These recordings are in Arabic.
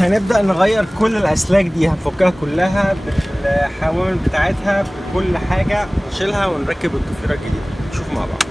هنبدأ نغير كل الأسلاك دي، هنفكها كلها بالحوامل بتاعتها بكل حاجة، نشيلها ونركب الضفيرة الجديدة. نشوف مع بعض.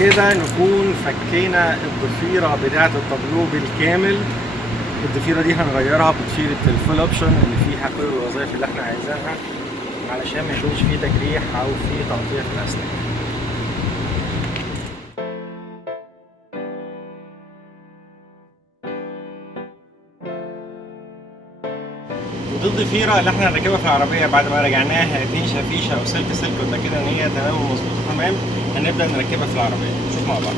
كده نكون فكينا الضفيرة بتاعة التابلوه بالكامل. الضفيرة دي هنغيرها بضفيرة الفول اوبشن اللي فيها كل الوظائف اللي احنا عايزينها علشان ما يكونش فيه تجريح او فيه تقطيع في الاسلاك. ودي الضفيرة اللي احنا هنركبها في العربية بعد ما رجعناها فيشة او سلك وتأكدنا ان هي تمام ومظبوطة تمام. هنبدأ نركبها في العربية. نشوف مع بعض.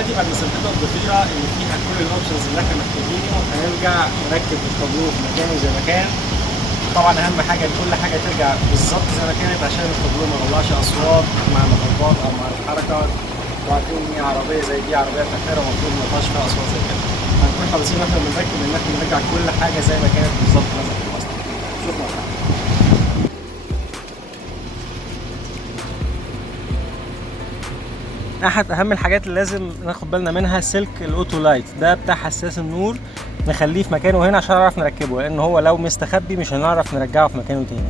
دلوقتي بعد ما ثبتنا الضفيرة اللي فيها كل الاوبشنز اللي احنا محتاجينه، هنرجع نركب التابلوه في مكانه زي ما كان. طبعا اهم حاجه ان كل حاجه ترجع بالظبط زي ما كانت عشان التابلوه ما يطلعش اصوات مع المطبات او مع الحركه. وعارفين ان هي عربيه زي دي عربيه فاخره المفروض ما يطلعش فيها اصوات زي كده. هنكون حريصين واحنا بنركب ان احنا نرجع كل حاجه زي ما كانت بالظبط نازله في الاصل. شوفوا احد اهم الحاجات اللي لازم ناخد بالنا منها سلك الاوتو لايت ده بتاع حساس النور، نخليه في مكانه هنا عشان نعرف نركبه، لان هو لو مستخبي مش هنعرف نرجعه في مكانه تاني.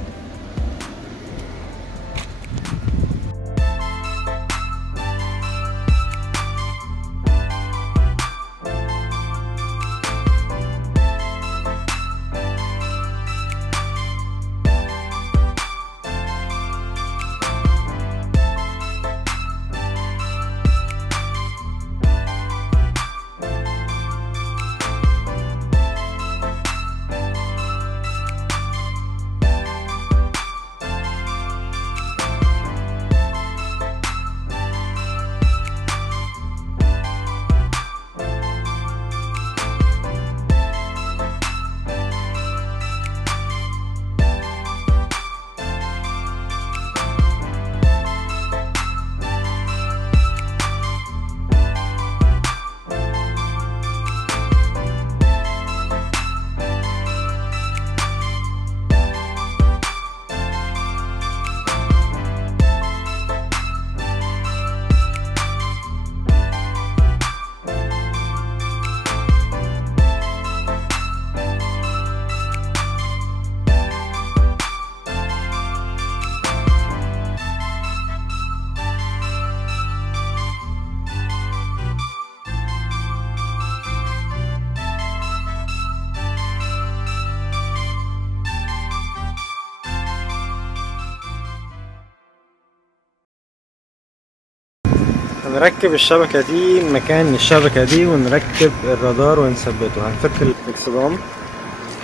هنركب الشبكة دي مكان الشبكة دي، ونركب الرادار ونثبته. هنفك الصدام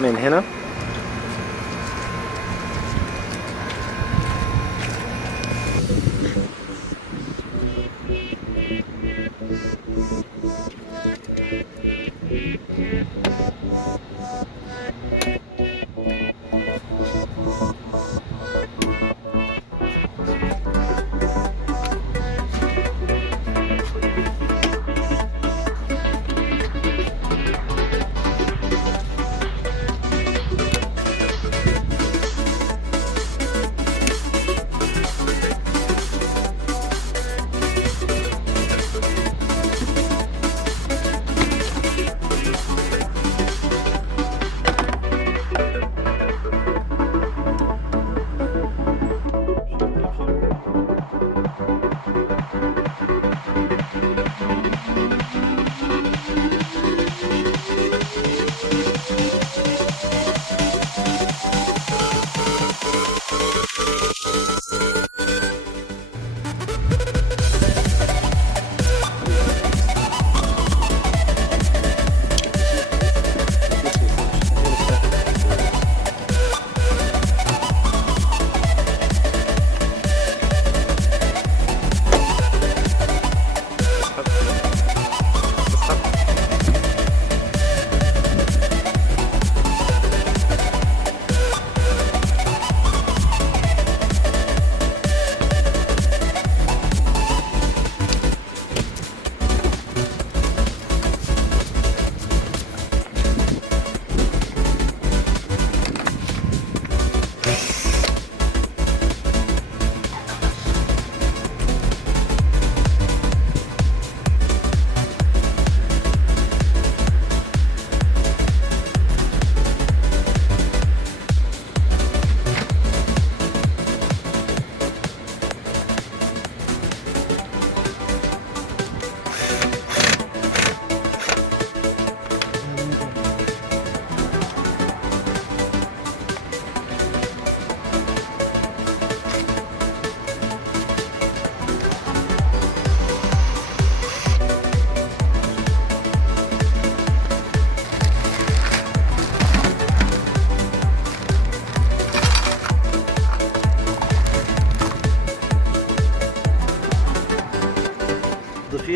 من هنا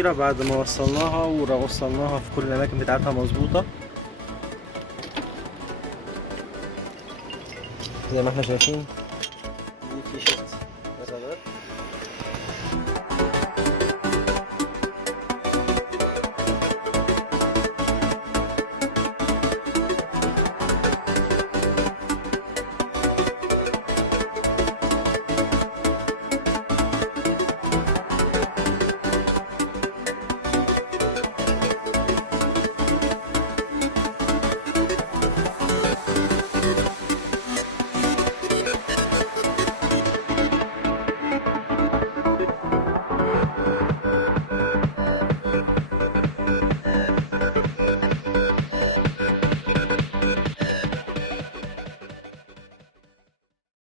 الضفيرة بعد ما وصلناها ووصلناها في كل الأماكن بتاعتها مظبوطة زي ما احنا شايفين. دي فيشة الرادار